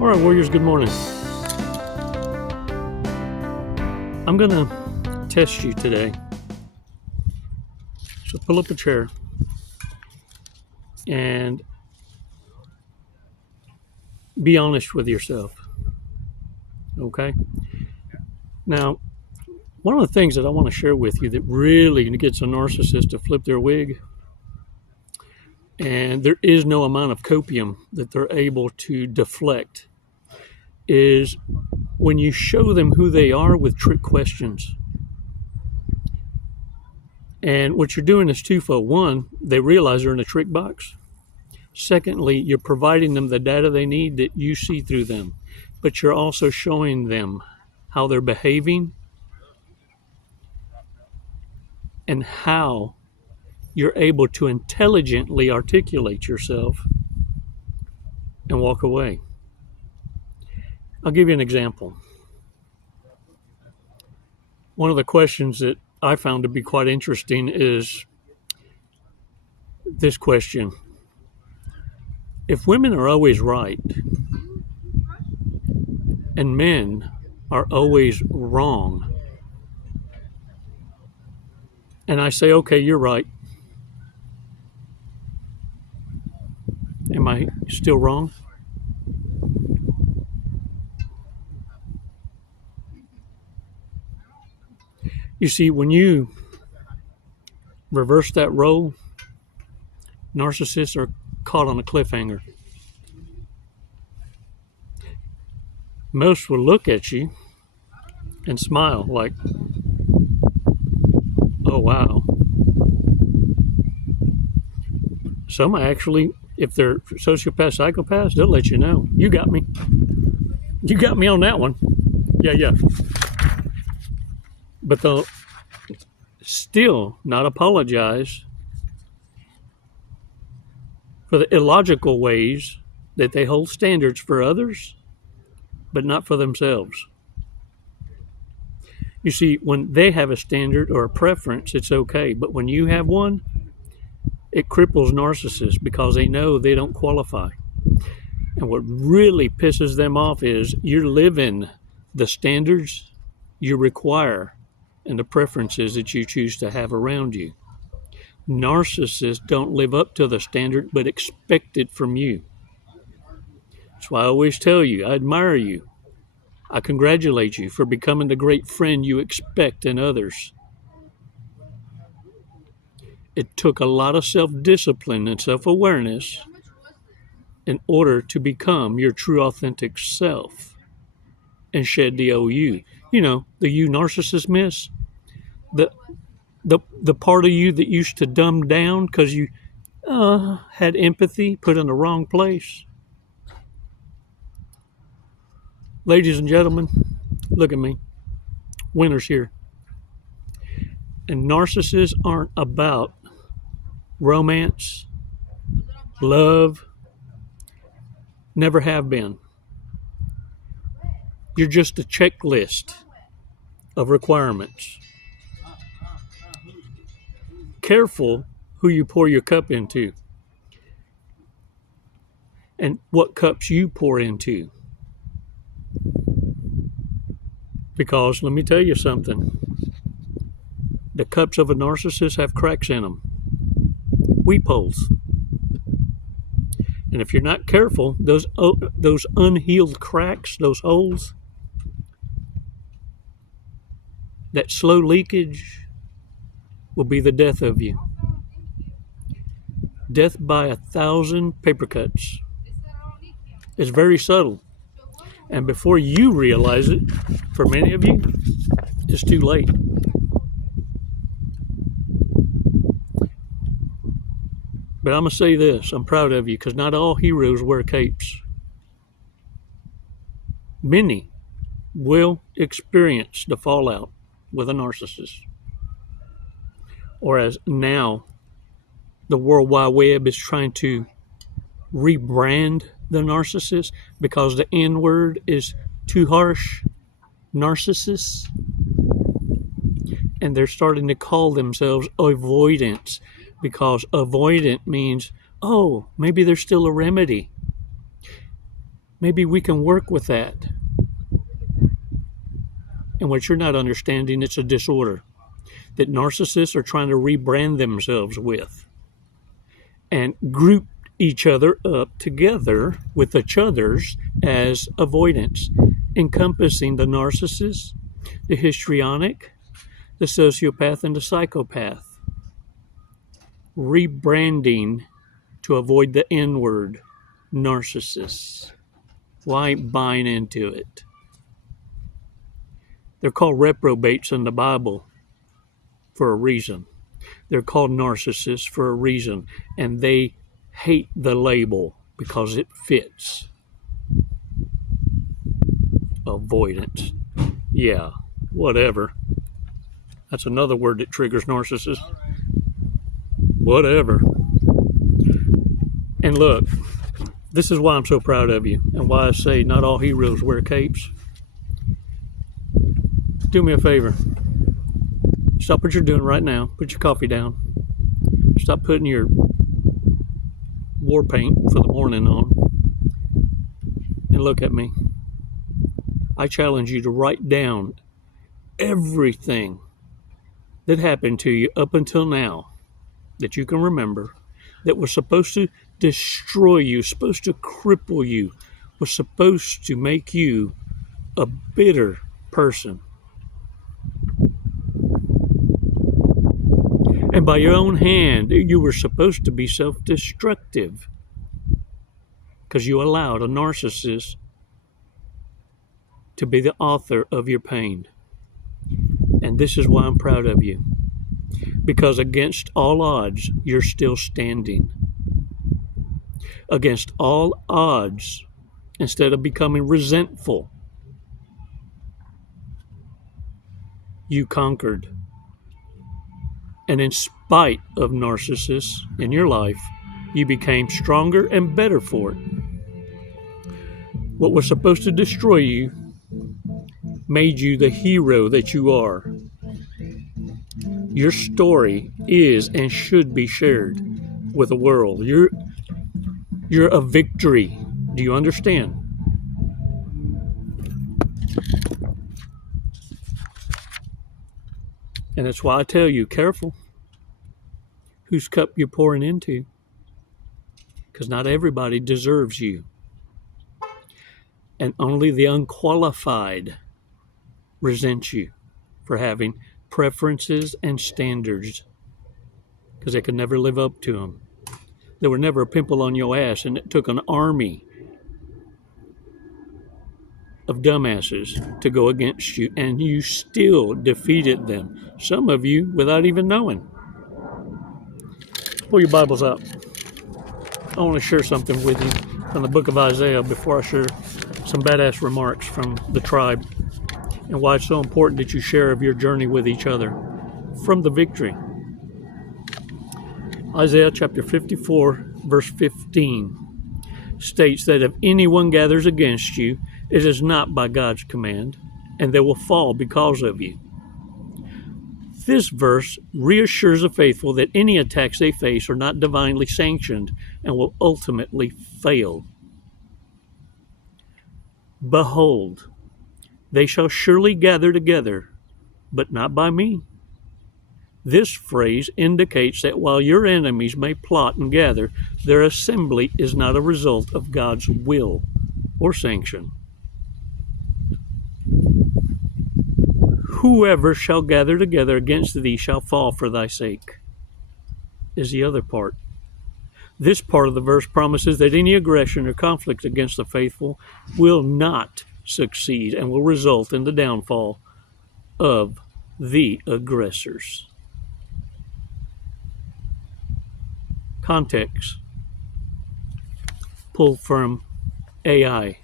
All right, Warriors, good morning. I'm going to test you today. So pull up a chair and be honest with yourself. Okay? Now, one of the things that I want to share with you that really gets a narcissist to flip their wig, and there is no amount of copium that they're able to deflect, is when you show them who they are with trick questions. And what you're doing is twofold. One, they realize they're in a trick box. Secondly, you're providing them the data they need that you see through them. But you're also showing them how they're behaving and how you're able to intelligently articulate yourself and walk away. I'll give you an example. One of the questions that I found to be quite interesting is this question. If women are always right and men are always wrong, and I say, okay, you're right, am I still wrong? You see, when you reverse that role, narcissists are caught on a cliffhanger. Most will look at you and smile like, oh, wow. Some actually, if they're sociopaths, psychopaths, they'll let you know. You got me. You got me on that one. Yeah. But they'll still not apologize for the illogical ways that they hold standards for others, but not for themselves. You see, when they have a standard or a preference, it's okay. But when you have one, it cripples narcissists because they know they don't qualify. And what really pisses them off is you're living the standards you require and the preferences that you choose to have around you. Narcissists don't live up to the standard, but expect it from you. That's why I always tell you, I admire you. I congratulate you for becoming the great friend you expect in others. It took a lot of self-discipline and self-awareness in order to become your true authentic self and shed the old you. You know, the you narcissist miss, the part of you that used to dumb down because you had empathy put in the wrong place. Ladies and gentlemen, look at me. Winner's here. And narcissists aren't about romance, love, never have been. You're just a checklist of requirements. Careful who you pour your cup into and what cups you pour into. Because let me tell you something. The cups of a narcissist have cracks in them. Weep holes. And if you're not careful, those unhealed cracks, those holes, that slow leakage will be the death of you. Death by 1,000 paper cuts. It's very subtle. And before you realize it, for many of you, it's too late. But I'm going to say this, I'm proud of you because not all heroes wear capes. Many will experience the fallout with a narcissist. Or as now the World Wide Web is trying to rebrand the narcissist because the N word is too harsh, narcissists. And they're starting to call themselves avoidance because avoidant means, oh, maybe there's still a remedy. Maybe we can work with that. And what you're not understanding, it's a disorder that narcissists are trying to rebrand themselves with and group each other up together with each other's as avoidance, encompassing the narcissist, the histrionic, the sociopath, and the psychopath. Rebranding to avoid the N word, narcissists. Why buying into it? They're called reprobates in the Bible for a reason. They're called narcissists for a reason, and they hate the label because it fits. Avoidance. Yeah, whatever. That's another word that triggers narcissists. Whatever. And look, this is why I'm so proud of you and why I say not all heroes wear capes. Do me a favor. Stop what you're doing right now. Put your coffee down. Stop putting your war paint for the morning on. And look at me. I challenge you to write down everything that happened to you up until now that you can remember that was supposed to destroy you, supposed to cripple you, was supposed to make you a bitter person. And by your own hand, you were supposed to be self-destructive because you allowed a narcissist to be the author of your pain. And this is why I'm proud of you. Because against all odds, you're still standing. Against all odds, instead of becoming resentful, you conquered. And in spite of narcissists in your life, you became stronger and better for it. What was supposed to destroy you made you the hero that you are. Your story is and should be shared with the world. You're a victory. Do you understand? And that's why I tell you, careful whose cup you're pouring into, because not everybody deserves you. And only the unqualified resent you for having preferences and standards, because they could never live up to them. There were never a pimple on your ass, and it took an army of dumbasses to go against you, and you still defeated them. Some of you without even knowing. Pull your Bibles up. I want to share something with you from the book of Isaiah before I share some badass remarks from the tribe and why it's so important that you share of your journey with each other from the victory. Isaiah chapter 54, verse 15 states that if anyone gathers against you, it is not by God's command, and they will fall because of you. This verse reassures the faithful that any attacks they face are not divinely sanctioned and will ultimately fail. Behold, they shall surely gather together, but not by me. This phrase indicates that while your enemies may plot and gather, their assembly is not a result of God's will or sanction. Whoever shall gather together against thee shall fall for thy sake, is the other part. This part of the verse promises that any aggression or conflict against the faithful will not succeed and will result in the downfall of the aggressors. Context pulled from AI.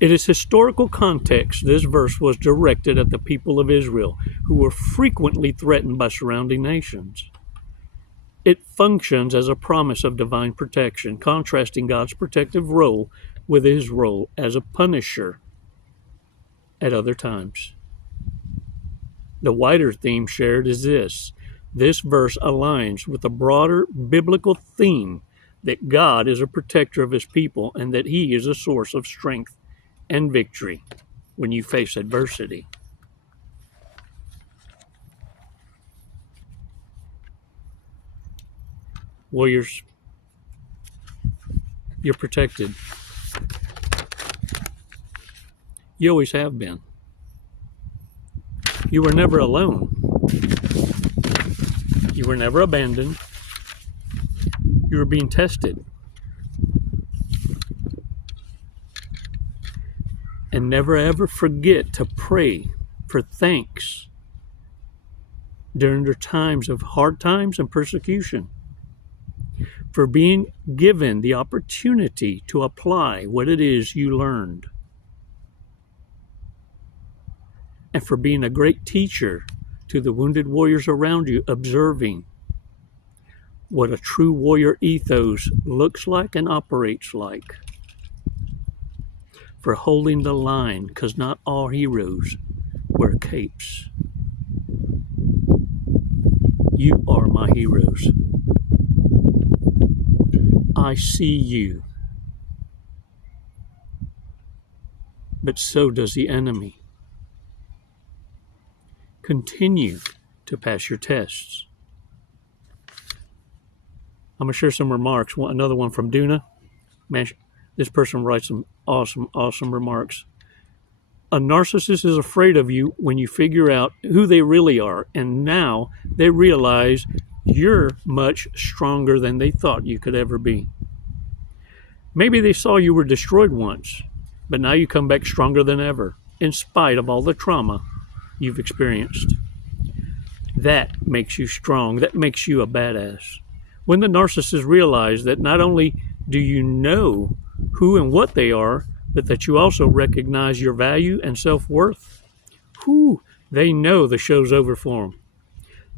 In its historical context, this verse was directed at the people of Israel, who were frequently threatened by surrounding nations. It functions as a promise of divine protection, contrasting God's protective role with his role as a punisher at other times. The wider theme shared is this. This verse aligns with the broader biblical theme that God is a protector of his people and that he is a source of strength and victory when you face adversity. Warriors, you're protected. You always have been. You were never alone. You were never abandoned. You were being tested. And never ever forget to pray for thanks during the times of hard times and persecution, for being given the opportunity to apply what it is you learned, and for being a great teacher to the wounded warriors around you, observing what a true warrior ethos looks like and operates like, for holding the line, because not all heroes wear capes. You are my heroes. I see you, but so does the enemy. Continue to pass your tests. I'm going to share some remarks. Another one from Duna. Man, this person writes some awesome remarks. A narcissist is afraid of you when you figure out who they really are, and now they realize you're much stronger than they thought you could ever be. Maybe they saw you were destroyed once, but now you come back stronger than ever, in spite of all the trauma you've experienced. That makes you strong. That makes you a badass. When the narcissist realize that not only do you know who and what they are, but that you also recognize your value and self-worth, they know the show's over for them.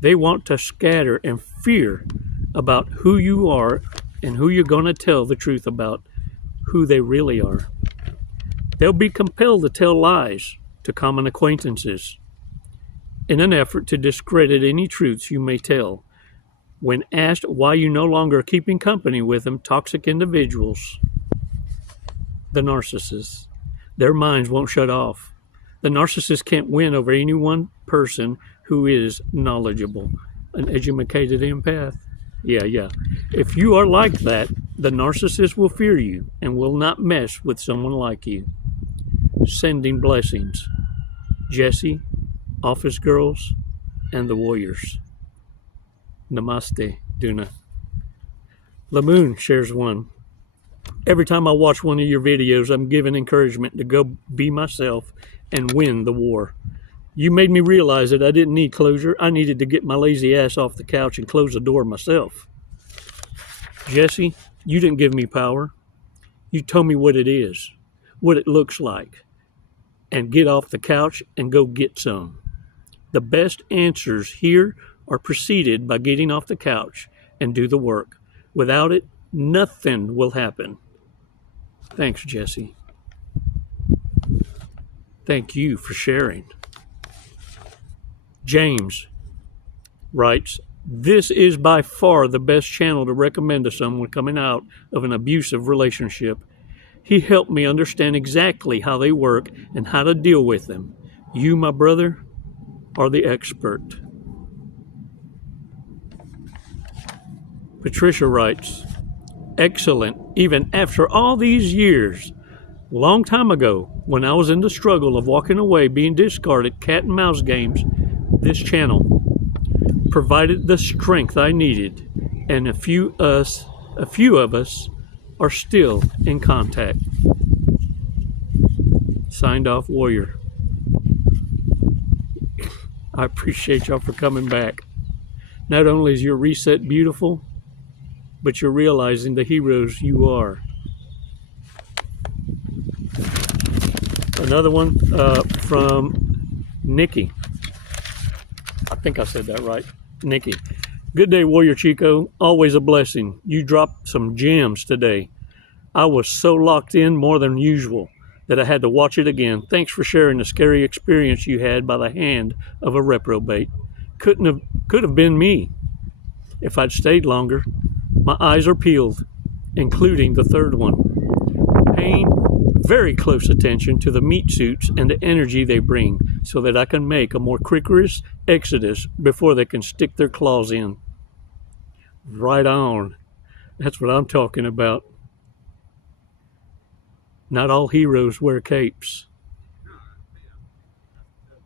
They want to scatter and fear about who you are and who you're going to tell the truth about who they really are. They'll be compelled to tell lies to common acquaintances in an effort to discredit any truths you may tell. When asked why you no longer are keeping company with them, toxic individuals, the narcissists, their minds won't shut off. The narcissist can't win over any one person who is knowledgeable, an educated empath. Yeah. If you are like that, the narcissist will fear you and will not mess with someone like you. Sending blessings. Jesse, Office Girls, and the Warriors. Namaste, Duna. Lamoon shares one. Every time I watch one of your videos, I'm given encouragement to go be myself and win the war. You made me realize that I didn't need closure. I needed to get my lazy ass off the couch and close the door myself. Jesse, you didn't give me power. You told me what it is, what it looks like, and get off the couch and go get some. The best answers here are preceded by getting off the couch and do the work. Without it, nothing will happen. Thanks, Jesse. Thank you for sharing. James writes, this is by far the best channel to recommend to someone coming out of an abusive relationship. He helped me understand exactly how they work and how to deal with them. You, my brother, are the expert. Patricia writes, excellent, even after all these years. Long time ago, when I was in the struggle of walking away, being discarded, cat and mouse games, this channel provided the strength I needed, and a few of us are still in contact. Signed off, Warrior. I appreciate y'all for coming back. Not only is your reset beautiful, but you're realizing the heroes you are. Another one from Nikki. I think I said that right. Nikki. Good day, Warrior Chico. Always a blessing. You dropped some gems today. I was so locked in more than usual that I had to watch it again. Thanks for sharing the scary experience you had by the hand of a reprobate. Could have been me if I'd stayed longer. My eyes are peeled. including the third one. Paying very close attention to the meat suits and the energy they bring so that I can make a more quickest exodus before they can stick their claws in. Right on. That's what I'm talking about. Not all heroes wear capes.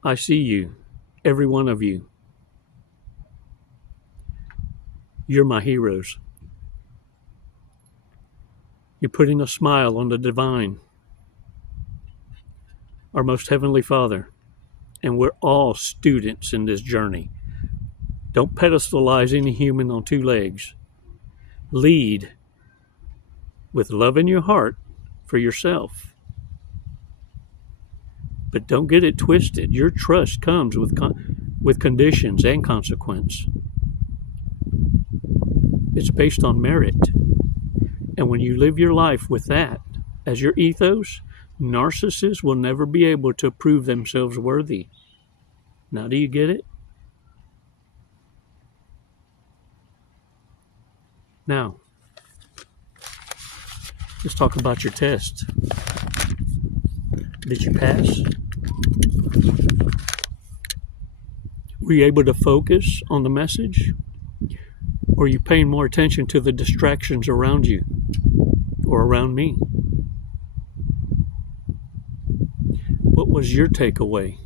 I see you, every one of you. You're my heroes. You're putting a smile on the divine, our most heavenly Father, and we're all students in this journey. Don't pedestalize any human on two legs. Lead with love in your heart for yourself. But don't get it twisted. Your trust comes with conditions and consequence. It's based on merit. And when you live your life with that as your ethos, narcissists will never be able to prove themselves worthy. Now, do you get it? Now, let's talk about your test. Did you pass? Were you able to focus on the message? Or are you paying more attention to the distractions around you or around me? What was your takeaway?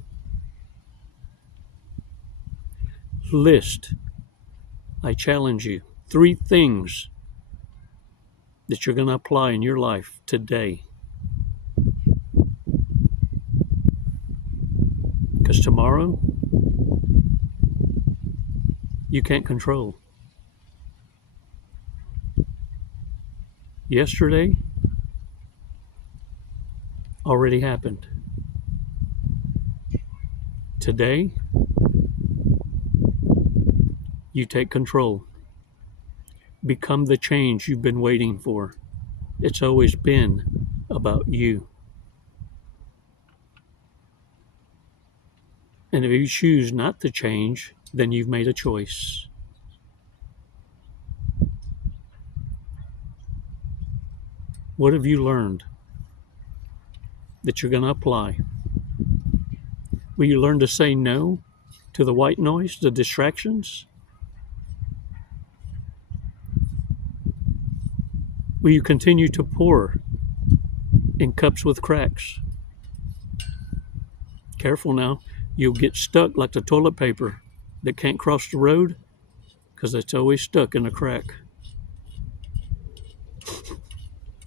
List, I challenge you, 3 things that you're going to apply in your life today. Because tomorrow, you can't control. Yesterday already happened. Today, you take control. Become the change you've been waiting for. It's always been about you. And if you choose not to change, then you've made a choice. What have you learned that you're going to apply? Will you learn to say no to the white noise, the distractions? Will you continue to pour in cups with cracks? Careful now, you'll get stuck like the toilet paper that can't cross the road because it's always stuck in a crack.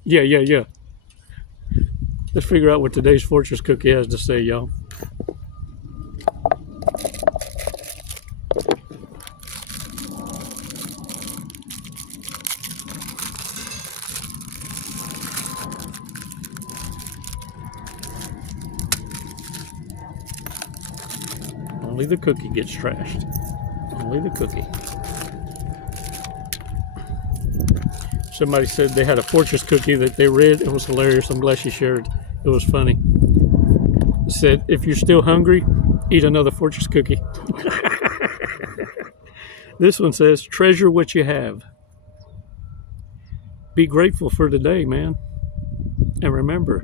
Yeah. Let's figure out what today's fortress cookie has to say, y'all. Only the cookie gets trashed. Only the cookie. Somebody said they had a fortress cookie that they read. It was hilarious. I'm glad she shared. It was funny. It said, if you're still hungry, eat another fortress cookie. This one says, treasure what you have. Be grateful for today, man. And remember,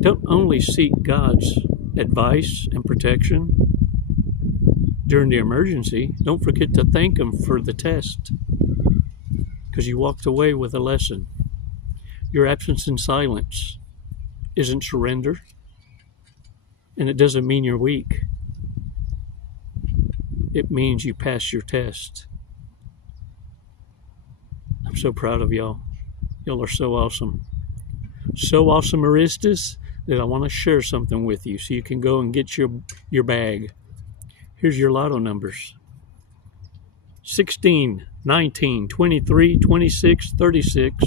don't only seek God's advice and protection during the emergency, don't forget to thank Him for the test, because you walked away with a lesson. Your absence in silence isn't surrender, and it doesn't mean you're weak. It means you passed your test. I'm so proud of y'all. Y'all are so awesome. So awesome, Narcissists, that I want to share something with you so you can go and get your bag. Here's your lotto numbers. 16, 19, 23, 26, 36,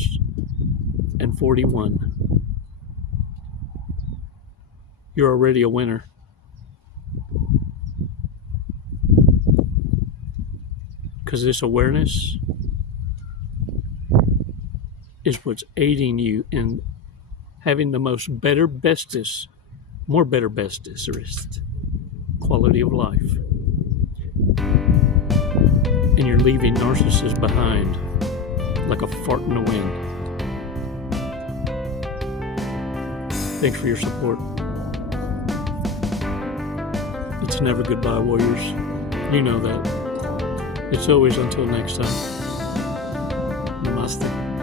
and 41. You're already a winner. Because this awareness is what's aiding you in having the more better bestest quality of life. And you're leaving narcissists behind. like a fart in the wind. Thanks for your support. It's never goodbye, warriors. You know that. It's always until next time. Namaste.